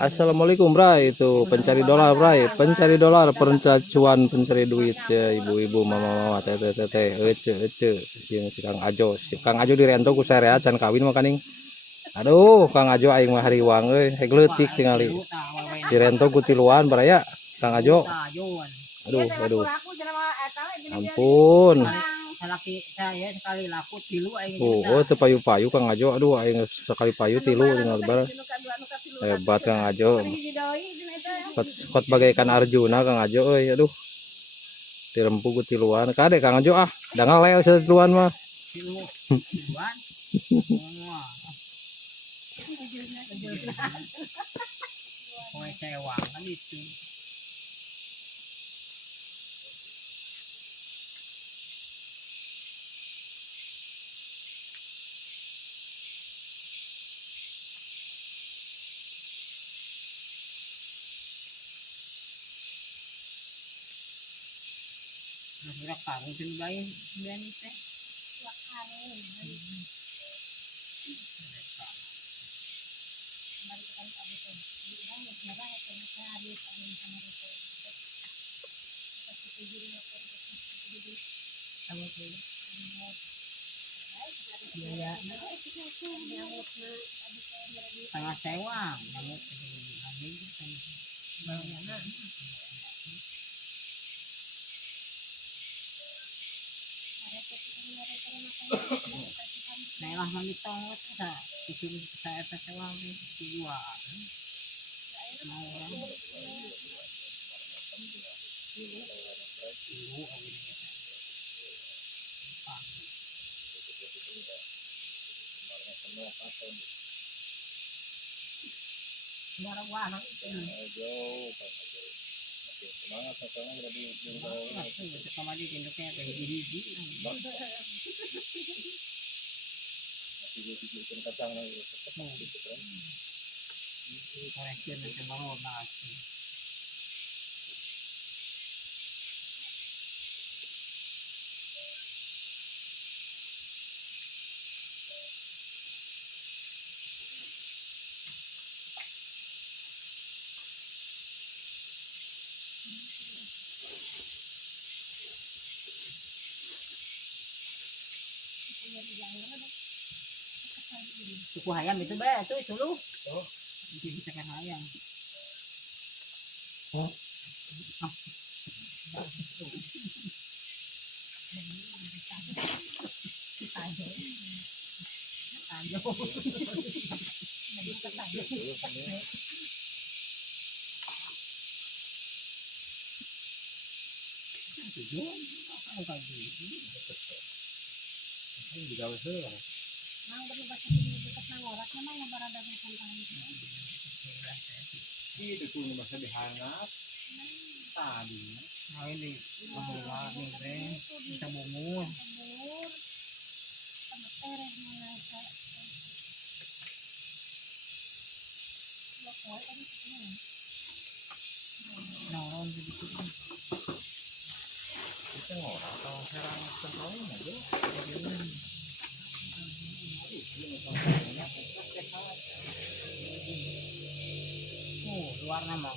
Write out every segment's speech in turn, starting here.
Assalamualaikum Bray, itu pencari dolar Bray, pencari dolar, perencacuan, pencari duit ya ibu-ibu, mama-mama, tete-tete, ece, si Kang Ajo dirento ku saya can kawin mah kaning. Aduh, Kang Ajo aing mah hariwang euy, hegleutik tingali. Dirento ku tiluan Bray ya, Kang Ajo. Aduh. Ampun. Salaki saya sekali laku tilu aing teu payu-payu Kang Ajo, aduh aing sekali payu tilu tinggal bar. Hebat Kang Ajo. Kot bagaikan Arjuna Kang Ajo euy, aduh. Dirempu ku tiluan. Kade Kang Ajo da ngalel tiluan mah. tiluan. Kowe sewangan itu. Sudah kamu jembain dan teh. Tengah sewa, Nailah mamitong sa kucing saya sewa dua. Mau barang-barang itu. Semangat sekarang lebih Sama di induknya kayak gigi. bikin kacang lagi. Koreksi nanti baru nasi. Suku ayam itu itu lu. Oh, jadi tekan ayam. Oh. Itu tuh masa dihangat tadi. Nah ini bahwa nih kita bungur. Nah, begitu. Kita ngorang kalau serang sekali aja. Luar nama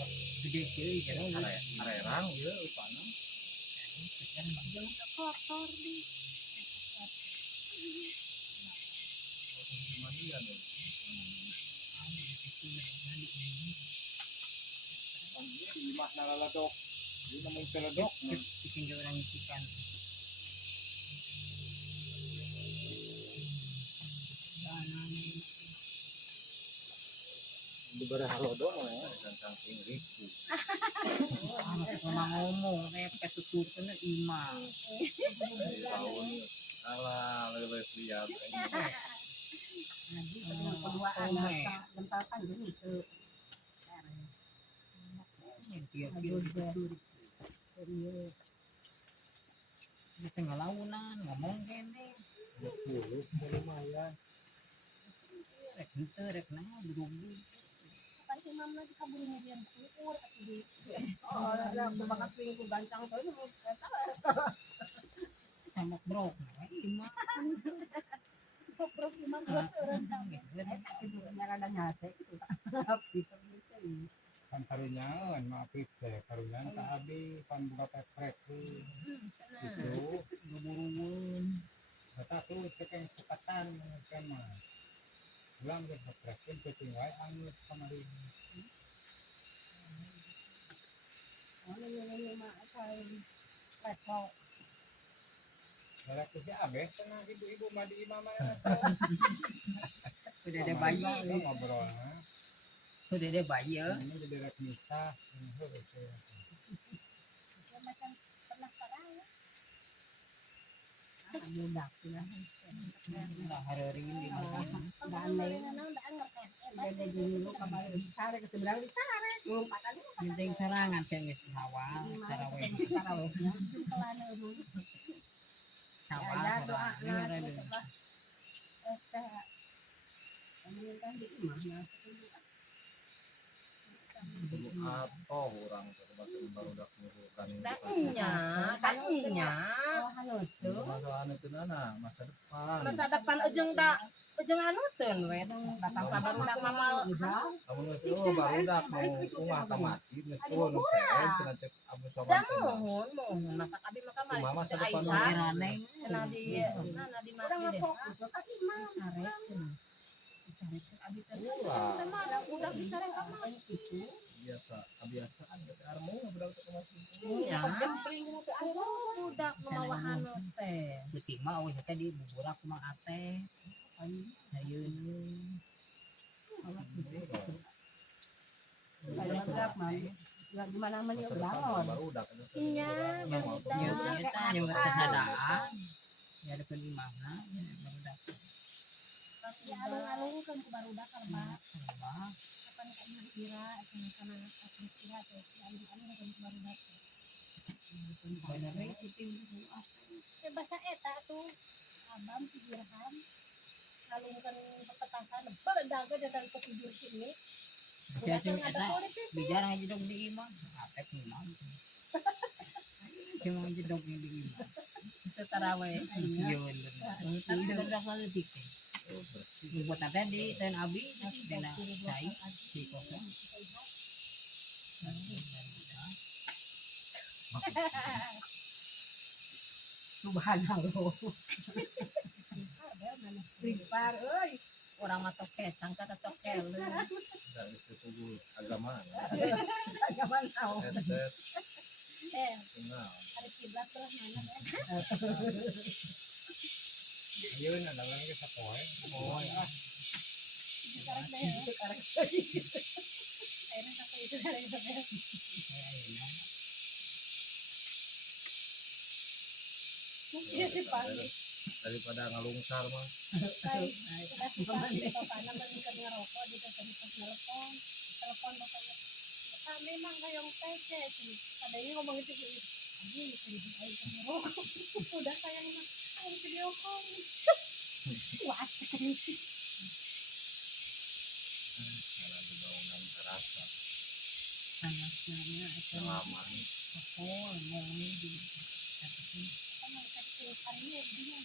gede sih jadi arerang ya upana. Jangan kotor di. Lima naladok. Ini namanya teladok. Bikin orang ikan. Di barang halodo ya tentang ribu. Memang ngomong ketutupan imam. Tahun alah lebih lihat Kedua anak lentakan jadi itu. Di tengah launan ngomong gini. Lumayan. Rek henteu rek nah berubu. Kan imam lagi kaburnya dia ukur atau di lah bakat minggu gancang tuh ini mau Sama bro, imam. bro imam buat orang nyara dan nyase itu bisa karunyangan maafit teh karunyangan tak abi buka peprek tuh itu gumurungun kata tuh cekeng cepatan kan mah ulang ke peprekin cekeng wae anget sama dia Ano yung mga kay Petro. Lalaki si Abes, tenang ibu-ibu madi mama Sudah ada bayi. ngobrol ha. Sudah ada bayi ya. Ini jadi rek misah. Yung macam pernah parang. Budak sila. Udah hari ini di mana? Daan daan ngerti. Ada dulu kabar sare ke sebelah di sare. Penting serangan yang sawah, saraweh. Sarawehnya. Kelana dulu. Sawah. Ya doa Ini ada dulu. Pemerintah di imahnya. Apa orang sebab baru dak murukan Kakinya, kakinya. Oh, halo tuh. masa anu teu masa depan Masa depan ujung anu teu we datang kabar udah mama. kamu geus baru dak mau umah ka masjid geus nu sen cenah cek Abu Soman teh Mohon masa abi maka mari. Mama masa depan Aisyah. Cenah di masjid Fokus ke imam. Cari cenah. Cari abi teh. Urang. Udah bicara kamar. biasa kebiasaan da armu budak teh ka masjid Ya, budak mamawahan teh. Beuting mah eueuh teh di buburak mah ate. Ayeuna. Budak mah. Enggak gimana man masa yung depan bangon. baru dak Iya, Nya teh nya kesadaan. Ya ada pun imahna, barudak. Ya alung-alung kan ke barudak kalba. Salah. Kapan ka imah kira sama akan kira atau si alung-alung kan ke barudak. Bener we kitu. Ya bahasa eta tuh abam si dirham. Alung kan petasan bedag dan ketidur sini. Saya sing eta bicara jedog di imah, apek imah. Cuma jedog di imah. Taraweh. Iya bener. Tapi udah kali dikit. Buat apa di ten abi dina sai si kosong. Subhanallah. Sipar euy. Orang mah tokecang kata tokel. dari itu agama Agama naon. headset Eh, kenal hari kiblat terus mana ya? Ayeuna da lagi sapoe. Oh ya. Sekarang deh. Akhirnya sampai itu hari itu. Iya sih pagi. daripada ngalungsar mah Kai, sudah suka bapaknya mengikat ngerokok di tempat telepon, telepon bapaknya. Ah memang kayong tece, ada ini ngomong itu ini bisa dibukain ke ngerokok. Udah sayang mah, harus video call. Wah, karena di bangunan terasa Anaknya itu nyaman oh mau di sama kecil kalinya dia.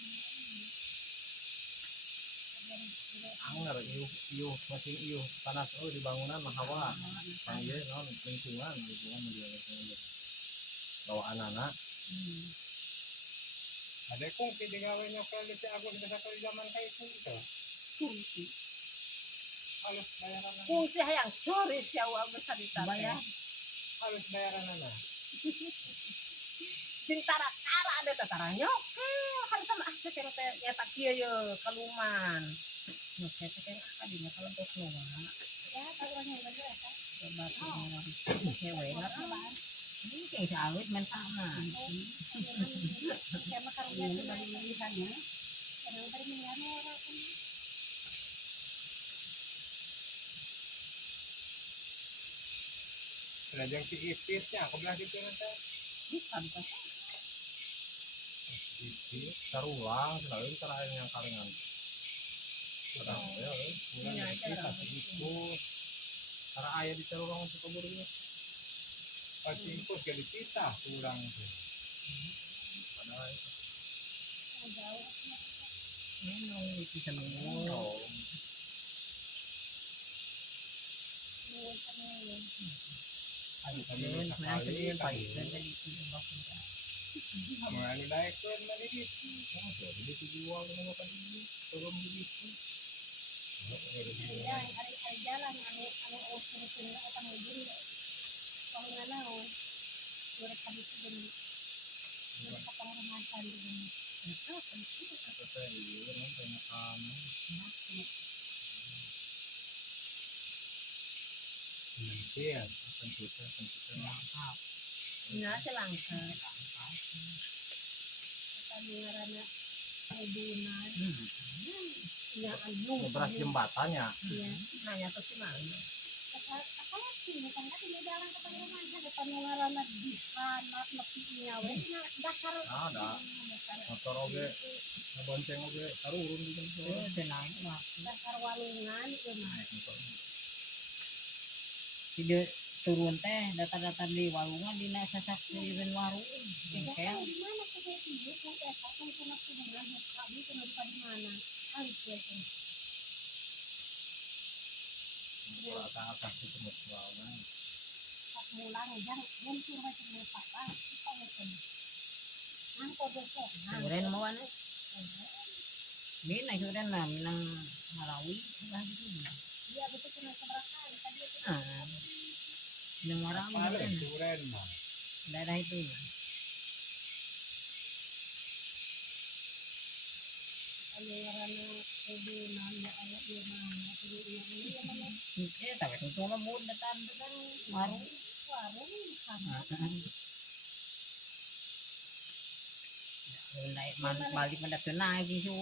anger iuh masih iuh panas di bangunan mah hawa panggil non lingkungan dia bawa anak-anak Ada kung pidigawe nyokel di si Agus bisa ke zaman kayak itu. Halus bayaran na. fungsi hayang curi siawa besar di Bayar. Halus bayaran na. bintara tara ada tataranya kan sama asli teh ya tak kieu ye kaluman oke teh kadinya kalau bos nuwa Ya, kalau orang yang bener kan. coba tuh cewek ngapain ini kayak sawit men sama Kayak makarnya itu dari pilihannya. Kadang dari miliarnya orang kan. Lajang si Ipisnya, aku bilang gitu nanti. bukan kan isi tarulang selalu terakhir yang kalingan kadang ya bulan itu kasih itu karena ayah di tarulang untuk keburnya Pasti ikut jadi pitah kurang itu. padahal Jauh. memang itu sama oh Nuwun kami. Ayun, nasa di pa ito dali ito ba kita. Mga ano dahil ko malilit. Jadi dijual mga kanili. Turun dito. Yan, ari jalan anu usul sini atau mobil. Kalau nggak nahu, surat kami itu dan surat kepengurusan dan itu penting. Kita ini orang banyak kamu. Nanti ya, pencucian. Nah, selangka. Kami ngarana hubungan. Ya, anu. Ngebras jembatannya. Iya. Nanya tuh si mana? Apa sih? Bukan kan di dalam kepengurusan ada pengeluaran di kanat lebih nyawa. Nah, dasar. Ada. Motor oge, bonceng oge, tarurun di Itu tenang mah. Dasar walungan itu mah. Tidak turun teh data-data di warungan di sasak di warung bengkel. Di mana tuh dia tidur yang esok yang kena hubungan kami kena di mana? Alis ya. atas itu mutualnya. Pas mulang jangan lentur macam ni papa. Kita mungkin. Angko besok. Suren mau anu. Mina suren lah minang Marawi lah gitu. Dia betul kena keberatan. Tadi itu Ah. Minang Marawi Paling kan. duren mah. Daerah itu. pengeluaran hubungan ya ayat di mana? Ini mana? Tapi itu mah mun datan warung. Warung sama. Balik mendak naik di situ.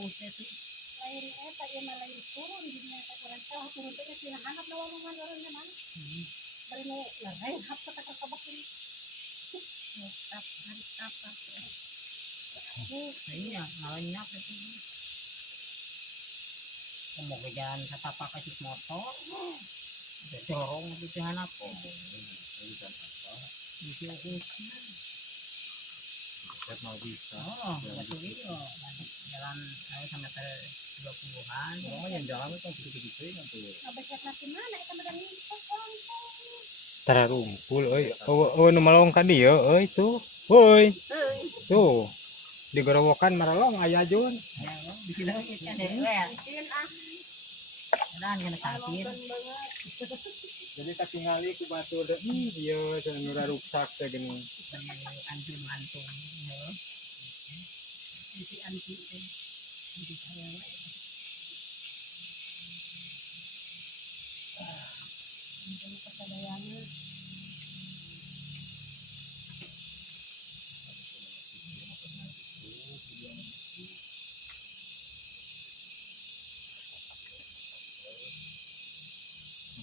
Lain eta ieu mah lain turun di nya orang teh turun teh tina hanap na warungan orang nya mana? Bari nu lain hap ka kabak ini. Tap apa? Iya, ngalanya itu. Mau ke jalan setapak kasih motor. Dorong itu hanap. Bisa Set mau bisa. oh, betul itu. Jalan saya sampai ke 20-an. Namanya jalan itu gitu-gitu kan tuh. Ngabeset na mana eta mah dan kosong. Tara rumpul euy. Oh nu malong ka dieu euy tuh. Woi. Tuh. Di gorowokan maralong aya jun. Ya, di sini kan ya. Dan kena sakit. Jadi tak tingali ku batur deh. Iya, nu rusak teh geuning. Antum. Isi anti teh. Di saya. Untuk kesadarannya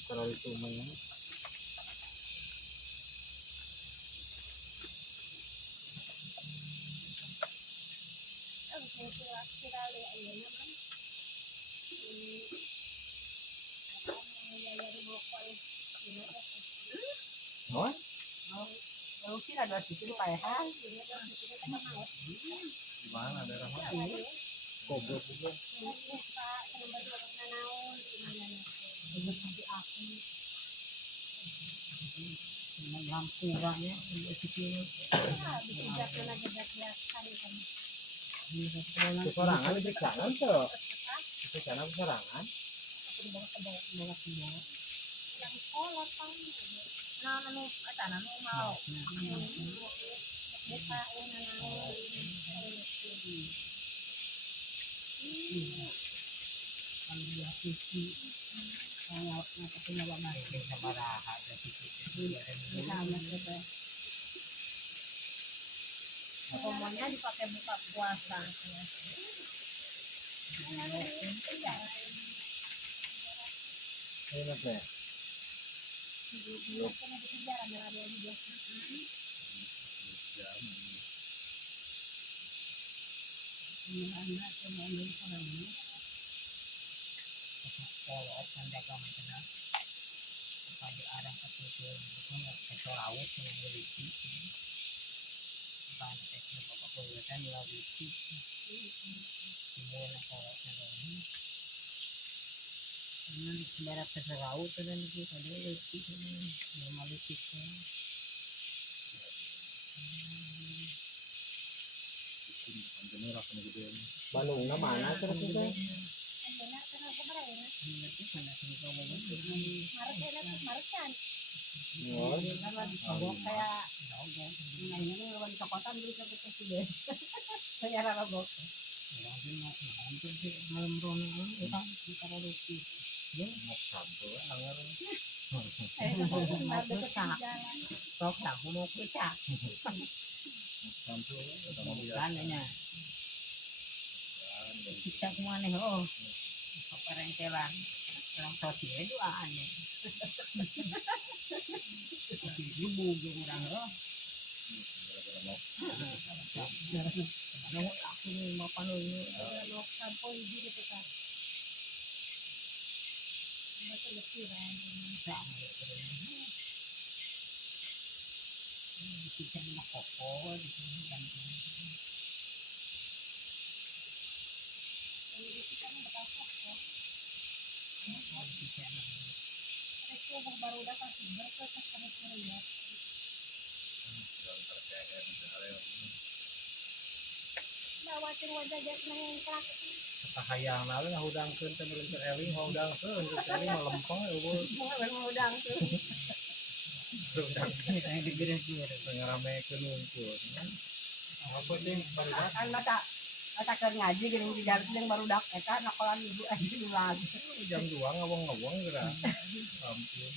Kalau itu mana? sekali ayeuna mah. Oh, Kalau kira ada situ paehan. di mana daerah mana? Goblok juga. Lampurannya di situ. Kesorangan di sana tuh. Di sana kesorangan. Nah, anu eta anu mau. Buka Semuanya dipakai buka puasa. Enak deh. Kalau kan dagang kena pada arah ke laut yang berisi. Bahan teknik bapak kegiatan laut timur kalau ini. Ini di barat ke laut dan itu ada itu normalitik. Bandung na mana terus itu? Ayun na, pero kemarin na. Maret na to, Maret yan. Oh, Kaya, ngayon yung lawan sa kotan, dito sa presiden. Kaya rarabok. Ayun na po, nandito sa jalan. Sok lah mau kita. Kan nya. Kita semua nih oh. Keperencelan. Orang sosial itu aneh. Ibu orang oh. Aku mau panu ini. Kalau sampoy dito ka. Matulog-tiran. Kita nak kokol di sini kan. Ito ang baruda kasi berkat sa kanila. Nawatin wajah jas na yung truck. kahayang nawe ngahudangkeun teh meureun teh eling ngahudangkeun teh eling mah lempeng eueuh. Mga udang to. Kita digeres-geres. Ngaramekeun unggul. Apa ting barudak? Kan mata keur ngaji geuning di jalan yang barudak eta nakolan ibu aja lagi. Jam 2 ngawang-ngawang geura. Ampun.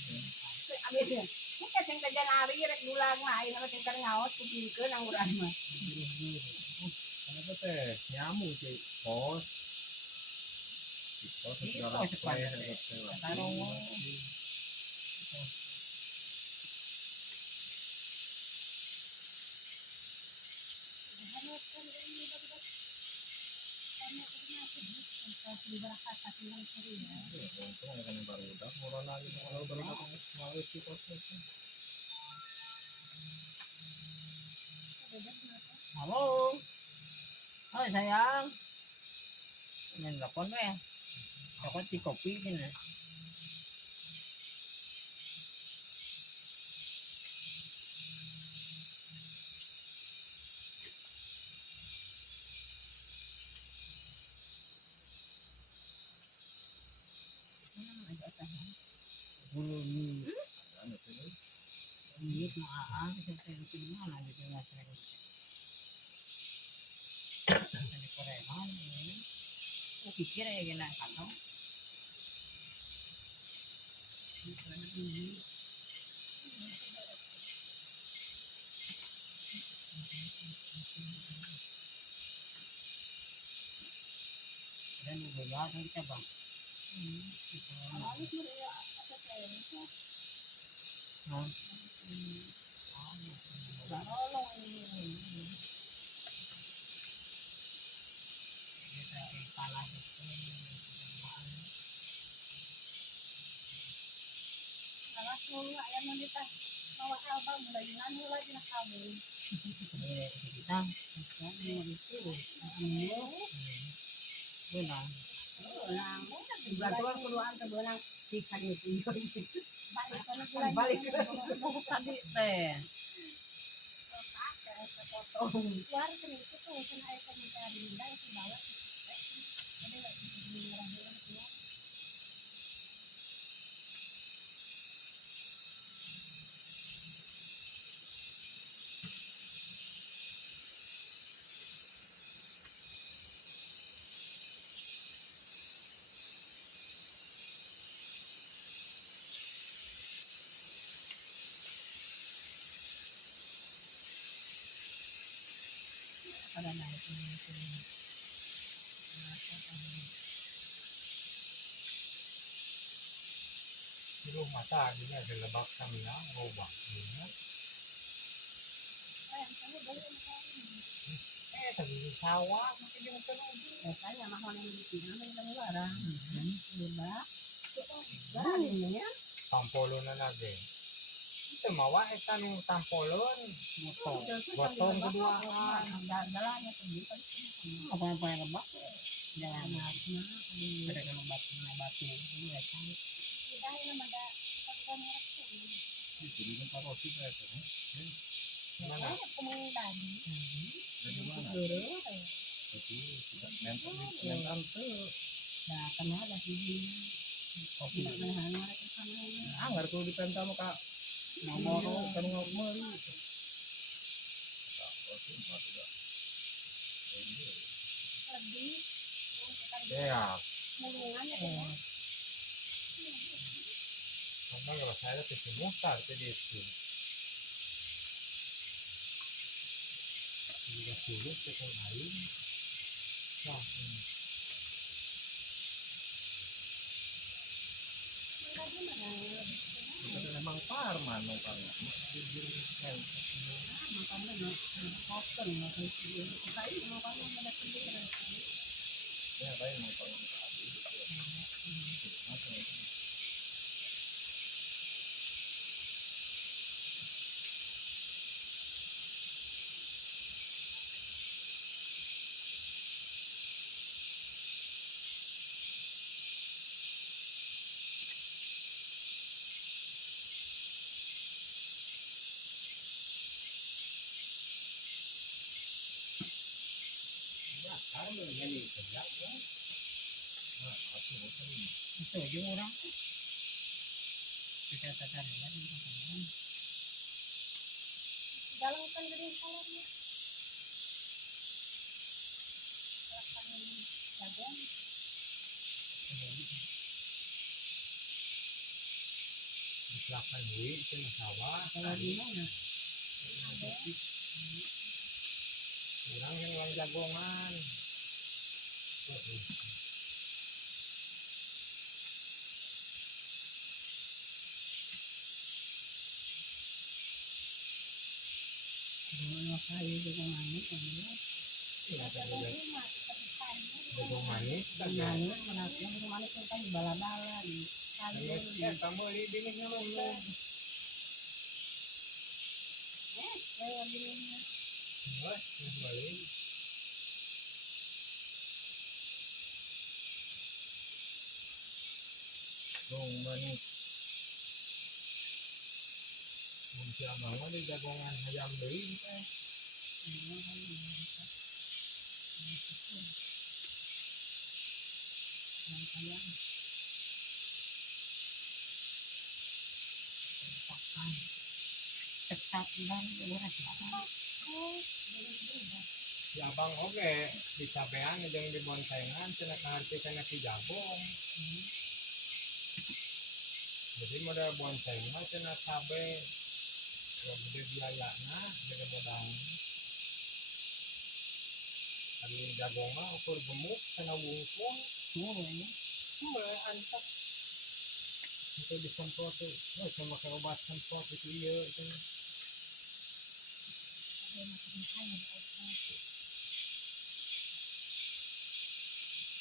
Abis kita sing kerja nari rek dulang lain apa sing ngaos kupingkeun ang urang mah. Kenapa teh nyamuk sih pos di pos segala untung ada yang baru udah murah lagi kalau baru mau sih pos Halo. Oh sayang. Main telepon weh. Aku di kopi gini. Bulu ni. Ini mah ah, kita yang mana gitu nggak serius. Ini korean ini. Aku pikir ya gini kata. Dan juga ya kita bang. Alas mo ayan mo nita. Mawa mulai nanu lagi na kamu. Kita benar. Lang, gatuan keluar ke belang ikan itu. Balik Tadi teh. keluar ke itu tuh kan air komentar dan ke bawah. Ada enggak di orang-orang keluar. Pada naik ini. Itu masa ini ada lebak kami na ngobak ini. Tapi di sawah masih di terus. Saya mah mau yang di sini yang luar. Coba. Barang ini ya. Tampolon na lagi. Itu mawa ikan yang tampolon. Botong kedua. Jalannya segitu. Apa yang lebak? Jangan ada kalau batu dulu ya kan. Kita ini ada pakai merek tuh. Jadi kan taruh sih Mana? Saya kemudian tadi. Dari mana? Guru. Mentan tuh Nah, kenapa sih? Kopi nak mana anggar kalau ditentang maka nomor kan ngomong Lebih ya mulungan ya kan ya. karena kalau saya itu mutar jadi itu juga sulit sekali lain nah Lagi mana lebih itu memang parman memang makan mana? Koper nggak sih? Kayu makan mana sendiri? ya baik memang kalau jadi kerja ya nah aku bosan Itu aja orang. Kita cari lagi. dalam kan gering kolornya. Lakukan jagung. disiapkan duit itu sawah Kalau di mana? kurang yang uang jagongan Mana kayu juga manis kan ya? iya Jagung rumah seperti kayu. jagung manis kan ya Manis, manis, manis kan di bala-bala di kayu. ya kamu di bininya belum Lewat dirinya. Mas, kembali. Dong manis. Mungkin abang mah di jagongan ayam deui teh. Tetap dan beras Si abang oge di cabean jeung di boncengan cenah kahartikeun ki jabong. Jadi modal bonceng mah cenah cabe. Ya gede biayana gede modal. Ari jagung mah ukur gemuk cenah wungkul. Antep. Itu disemprot tuh. Oh, cuma pakai obat semprot itu iya itu.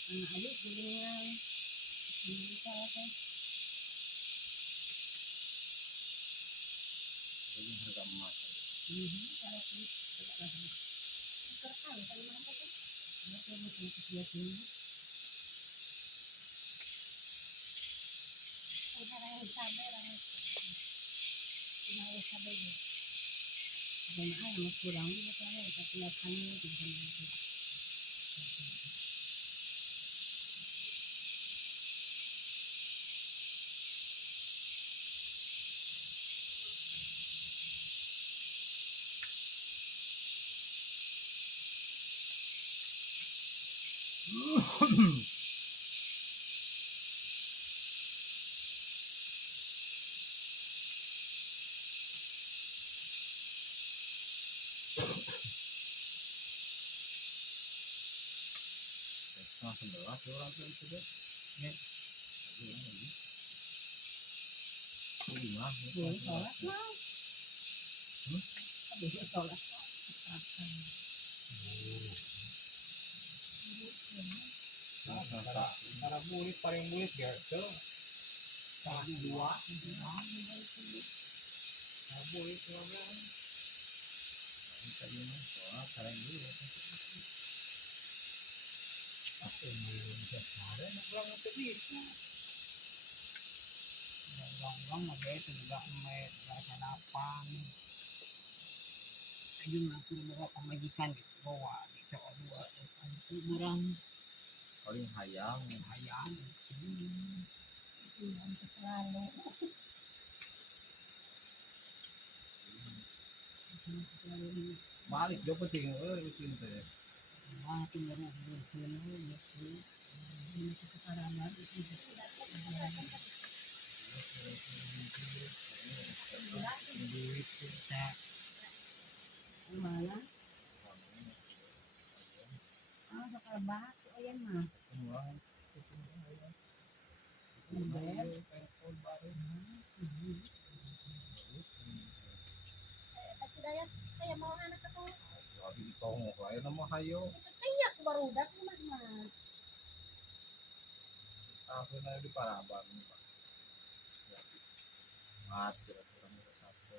anak ayu kuliah bisa kan Ini harga emas. kalau Terkali kali mana tuh. itu mesti biasa Udah yang cabai lah. Mau cabai ya. dan ayam kurang itu ada tapi ya kan itu Nah, 11 orang tuh itu deh. Ya. Lima. boleh sholat mau boleh sholat Cara bulit paling bulit ya tuh. Dua. Cara bulit nggak tadi mah soal kalian dulu. Apa yang bisa kemarin pulang ke bisa. uang ada itu juga met rasa lapang ayo langsung bawa pemajikan gitu bawa di cowok dua Murang paling hayang. hayang. Iyan ko selalu. Balik do penting usin teh. Wah, tinggal ngobrol dulu ya. Ini sekarang baru itu. Duit kita mana? Ah, bakal bahas ayan mah. Kasi daya kaya mau anak ko. Lagi ditongok lain nama hayo. Kaya ko barudak mas mas. Aku na di Paraban. Mati orang satu.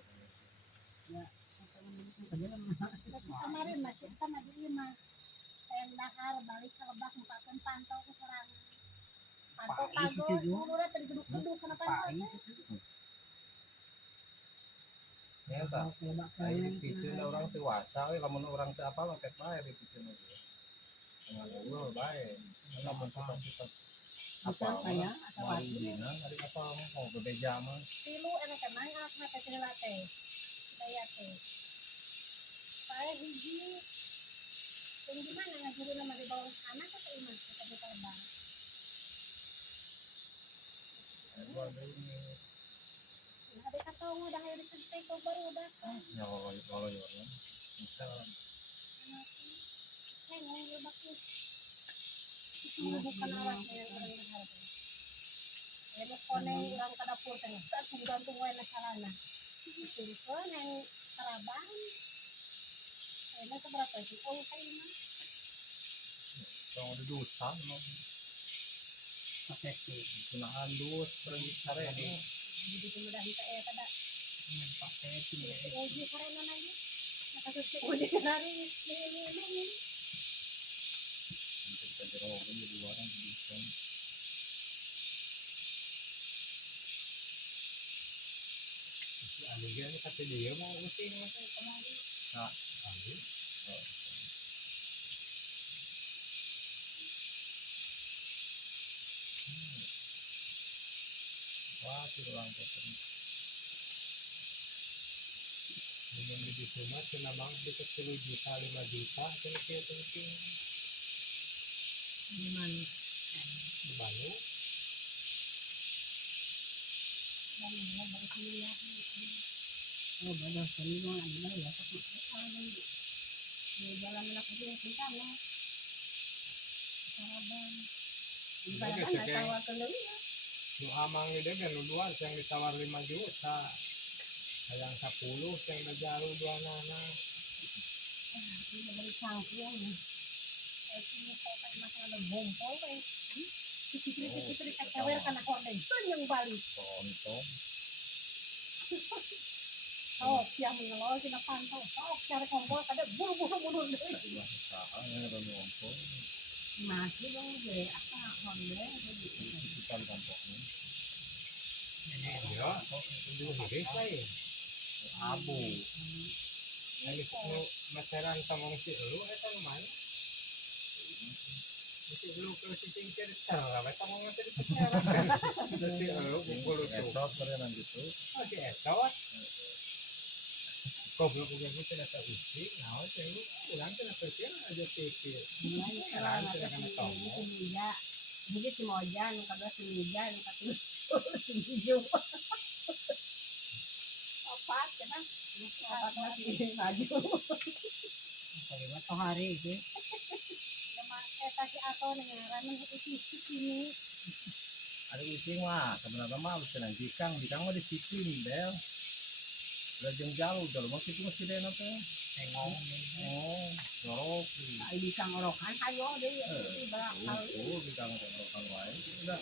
Kemarin masih sama di mas. Yang dahar balik ke lebak mukakan pantau ke serangan. Pantau pagos, murah tadi duduk-duduk kenapa pantau? Ya tak. Ayo dipicin orang dewasa, lamun orang teu apa loket bae dipicin aja. Ngalaur bae. Lamun sifat-sifat apa Saya atau mari dina hari apa mau bebeja mah. Tilu enak kenang anak mata cerita teh. Daya teh. Saya hiji yang gimana ngajuru nama di bawah anak atau iman kita di terbang. Gua ada ini. Nah, ada kata udah hari sampai kau baru udah. Ya kalau ya. Misal Hei, yang bagus. Semua bukan awaknya yang orang berharap. Ini koneng orang ke dapur tengah. Tak gantung wae salahna. Itu koneng keraban. Ini seberapa sih? Oh, kayak mana? kalau ada dosa no. pakai sih. Gunaan dus pergi sare ini. Jadi kemudahan saya kada Pakai sih. uji karena lagi. Nakasusi uji hari ini. Kita jero ini di luar bisa. Alignya ni kata dia mau usin macam kemarin. Nah, Lagi. wah itu orang tertentu. Dengan di rumah senamang dekat 10 juta 5 juta kalau kita penting Gimana? di Banu. Dan ini baru kuliah. Oh, baru semua ada ya. Di jalan laki yang kita no. Keraban. Di Bagus, balakan oke. tawa kendali ya. Nu amang ni dia kan luar yang ditawar 5 juta. Yang 10 yang najaru dua nana. Ini beri cangkung. Ini saya pakai masalah bompol kayak. Kicik-kicik kacawer karena korden. Itu yang balik. Tonton. Oh, siang mengelola kita pantau. Oh, cari kompol kada buru-buru deh. Usaha yang ada ngompol. Masih dong deh. Apa honda? Kita di kampungnya. Ya, itu hari saya. Abu. Ini nu masaran tamong si elu eta nu mana? Si elu ke si cingkir cara apa tamong eta di cara. Si elu kumpul itu. Esot berenang gitu. Oh si etot. Goblok udah kita data usi, nah itu elu ulang kena pikir aja pikir. Mulai sekarang ada semija. Jadi si mojan, kadang semija, kadang semija. Opat, kan? Opat masih maju. Kayak tuh hari itu. Eta si Ato nengaran itu sini. Ada ising mah sebenarnya mah bisa nantikan dikang mah disiplin del. Lajeng jauh mah itu mesti deh apa? Tengok. Oh, jorok. Ay bisa ngorokan ayo deh itu bakal. Oh, dikang kan wae. Udah.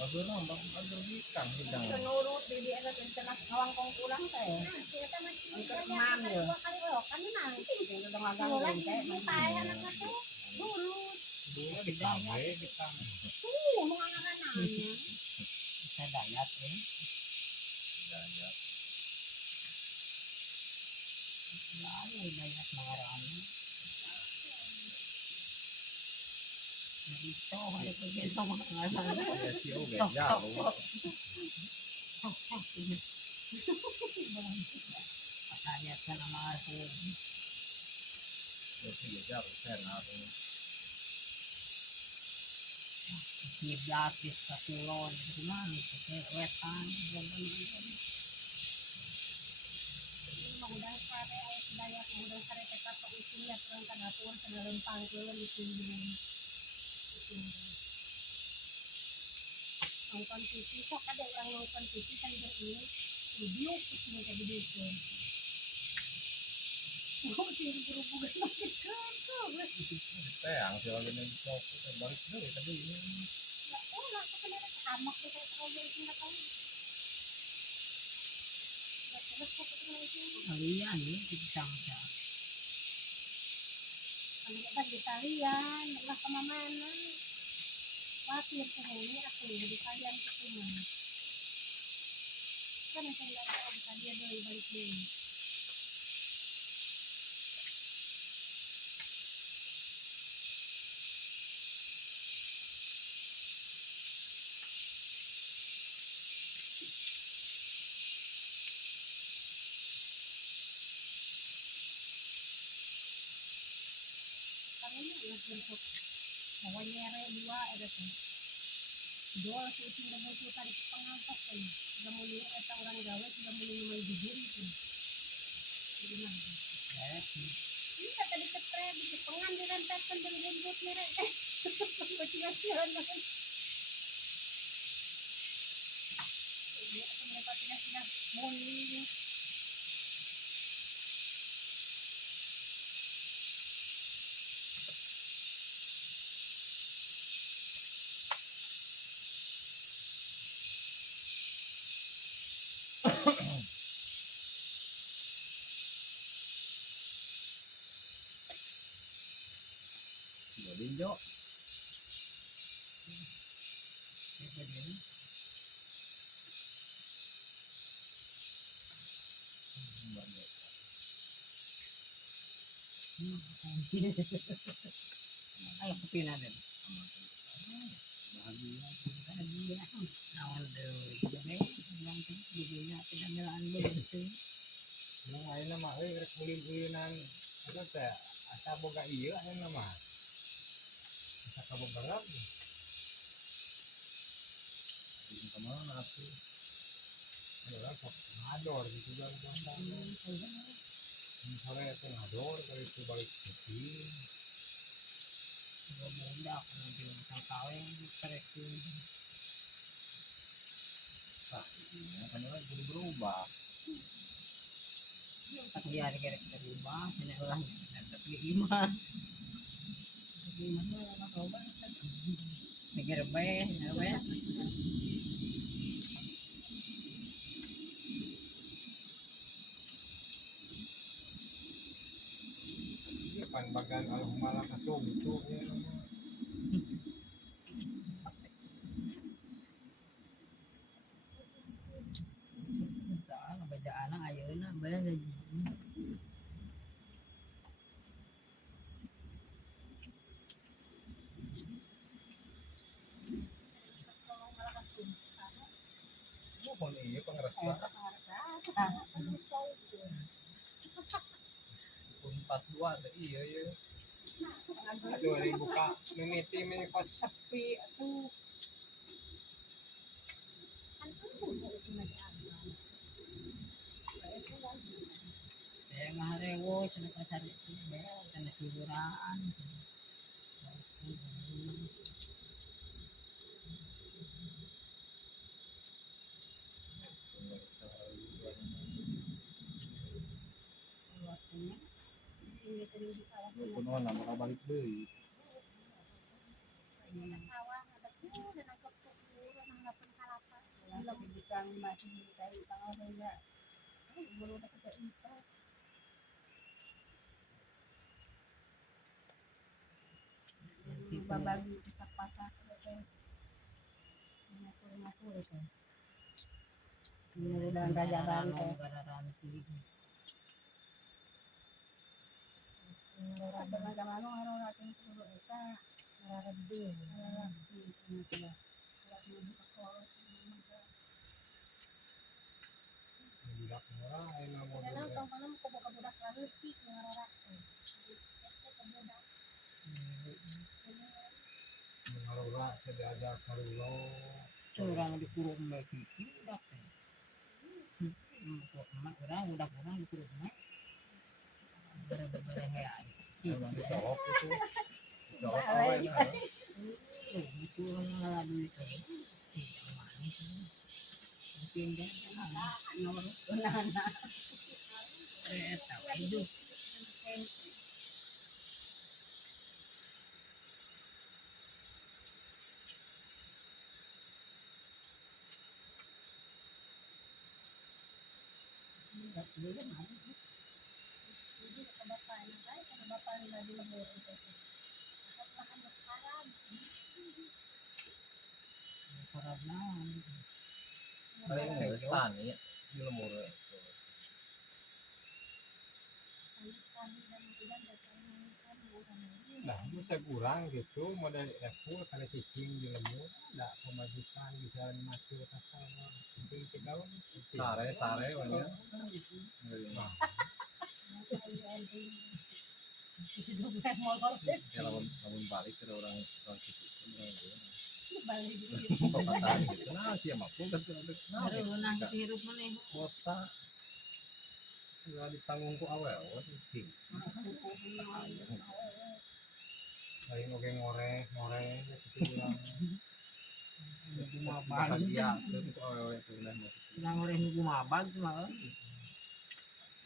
Bagus nambah bagus dikang hidang. Penurut di dia ada tengah ngawang kong kurang teh. Kita masih Ikut kemam ya. dua kali kan nang. Itu udah ngagang Mulai teh. di pae anak tuh dulu. Dulu ditambah ditambah. Mau anak-anaknya. Saya dayat ya. Ya. Lalu dayat mengarang. Ito, ada pergi sama ngasan. Ya sih oke Sok, sok, jauh. sok. Sok, sok. Makanya kan sama aku. Ya sih ya jauh sen aku. Kiblat di kulon itu mah pakai wetan. Mengundang sare ayat daya mengundang sare tetap pak usin ya terang kan atuan sana lempang kulon ditunjung. Nonton TV kok ada orang nonton TV kan ini video usin kayak gitu. Mau sih berhubungan makin kan. Sayang sih lagi nih sok balik dulu tadi ini. Enggak enak sebenarnya amak kita kalau dari sini tahu. Terus kok itu Kalian nih bisa. kalau kita di kalian lah kemana-mana. Khawatir penghuni aku di kalian ke rumah. Kan yang nggak tahu bisa dia dulu balik dulu. Kami ini untuk bawa nyere dua ada tuh. Dua suci udah mau tuh tarik pengangkat kan. Sudah mau lihat ada orang gawe sudah mau mulai jujur itu. Gimana? Ini kata di spray di pengan di rentetan dari rambut mereka. Motivasian banget. Dia akan mendapatkan sudah moni. Jadi jo. Ayo kepina den. Bahagia. Nawan deui. Jadi yang videonya tidak melaan begitu. Nang ayeuna mah rek ulin-ulinan eta teh asa boga ieu ayeuna mah. Asa kabogaran. Ini kemana aku? Adalah sok ngador gitu kan sore itu ngador dari itu balik kopi Budak nanti misal kawin kerek Ah, ini kan lagi berubah. tak dia kerek berubah ini ulah tapi iman lah coba pikir be ini pan bagan alhamdulillah kasung itu ya soal baca anak ayeuna bener gaji Mau pun iya pengerasa. Pun 42 ada iya ya. aduh ada yang buka mimiti pas sepi atuh saya ngarewo sana pasar itu sana hiburan Waktunya ini terus di sawah Kuno nama balik deui. sawah ada tuh dan nangkep kuku nangkepin kalapa. Belum dikang masih kayak tanggal saya. Belum ada kerja itu. Babagi kita pasar itu. Ngatur itu. Ini udah jalan teh. Dengan kamano orang lagi kudu eta lebih. Kok mek iki udah. Kok emak udah kurang itu emak. Bener-bener ya. Emang dicolok itu. Dicolok awe nah. Itu ngalah duit. Mungkin dia nomor nana. Tahu hidup. Jadi ke bapaknya kan, karena bapaknya nggak di lembur itu. Lahan berkaram, Karena Paling nggak tani di lemur. kami dan tidak datang kami orang ini. Nah, itu saya kurang gitu, model ekor kali cicing di lemur, enggak pemajikan bisa masuk ke sawah. Itu tahun. Sare banyak. Nah, Itu juga motor Ya lamun balik ke orang situ. balik gitu. Perkataan gitu. Nah, siapa pun kan nah, baru nah hirup mana kota sudah ditanggung ku awal sih. paling oke ngoreh gitu bilang. Bahkan dia itu ku awal itu udah yang orang nunggu mabal tuh mah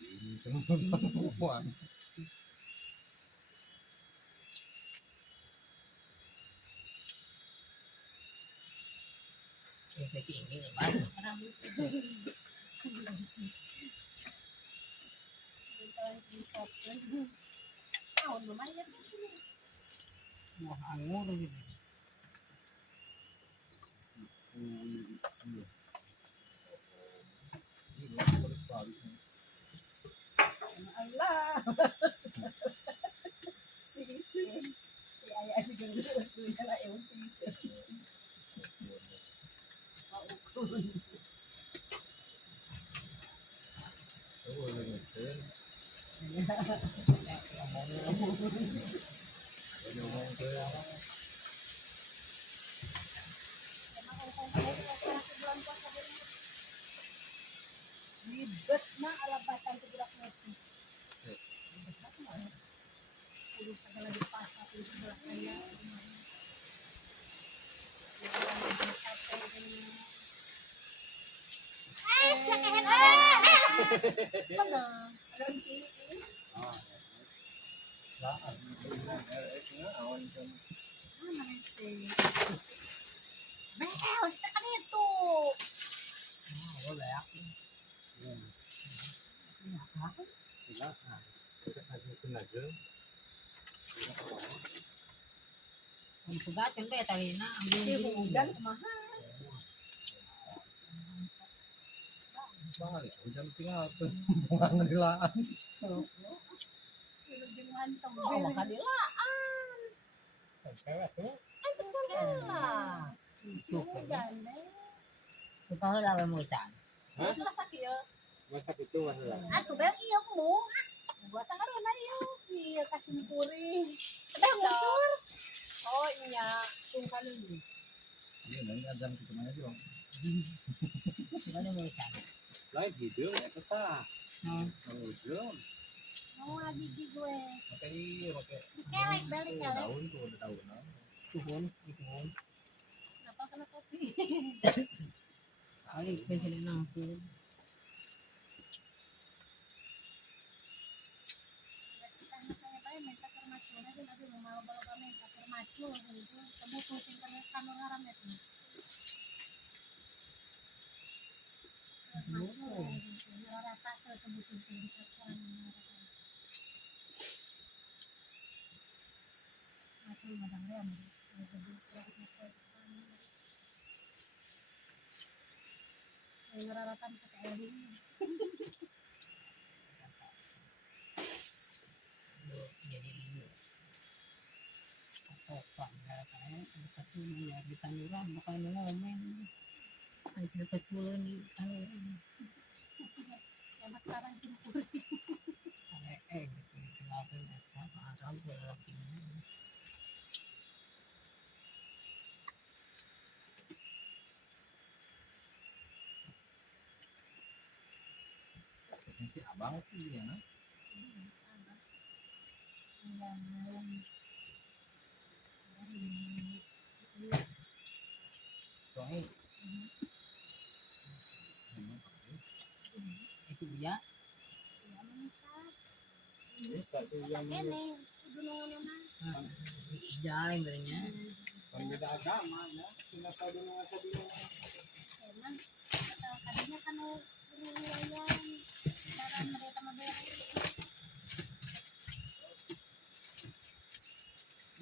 ini semua. kayak ini baru Tahun lumayan kan sini. wah anggur gitu Allah. Tisin. Si ayah juga dulu lah yang tisin. Oh, ini kan. Ngomong ke Emang kalau kamu bulan puasa ini ribet mah alabatan kejerak nasi. Udah segala di pasar, udah segala kaya. Siakahin mana? Ada ini. Mana sih? Bel, siakahin itu. boleh ya ang sugat yung kaya tali na ang Si hujan kumaha. balik hujan tinggal tuh bunga dilaan. Ilog din wantong. oh makadilaan Cewek tuh, Si hujan deh. suka lang mo dyan Terus lah sakit. masak itu masalah. Aku bel iya mu. Gua sangat na iyo. Iya kasih kuring. Ada ngucur. Oh iya, tungkal lu. Iya nanti azan kita mana juga. gimana mo dyan Lain video ya kita. Video. Mau lagi di gue. Pakai Kelek balik kelek. daun tuh ada daun. tuhon Kenapa kena kopi? ay pensilin na tuhon Ngararatan sa kailing. jadi apa kayak satu ya di tanduran bukan ngomen ay pinagpatulan ni tanduran Kaya sekarang kimpuri. kenapa ya sama asal lagi Si abang tuh dia na. Soalnya Itu dia. bisa tuh yang Kene, dunungan naman. Ijay berenya. beda agama ya. Kenapa dulu nggak dulu? Emang, kadinya kan nulayan. Para mereka mabere.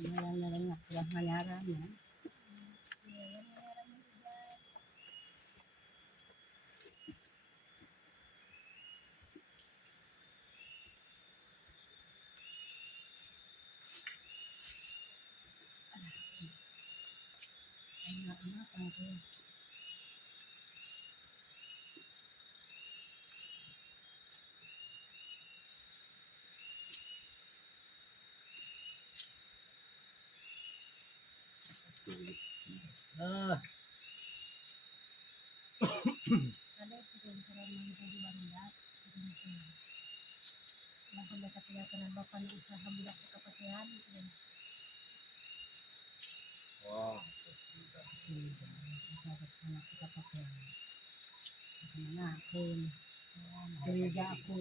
Ngalang nga pulang ngayaran ya. Enak-enak aku. Ada yang kalau mau di banda. Langsung dekat ya karena bapak usaha budak kepatihan. Wah, Anak kita pakai. Mana aku. Juga aku.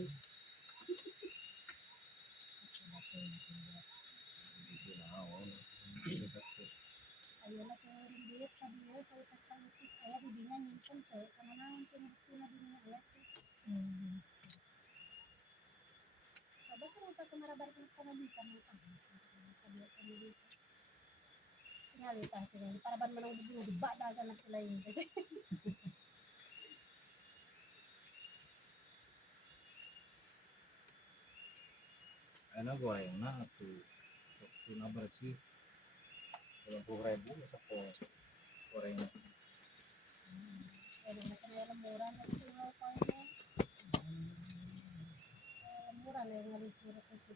Ayo lah kalau duit tadi ya saya pasang itu saya di dinya nyimpen saya karena nanti mesti na dinya ya. Ada kan untuk kemarabar kan di kan utang. Dia sendiri. Nyalita sini para ban menang di badagan na sila yun kasi. enak goreng nah tuh. Tuna bersih. 20.000 satu goreng. Pero na mura na sila ko niya. Mura na yung alis mura kasi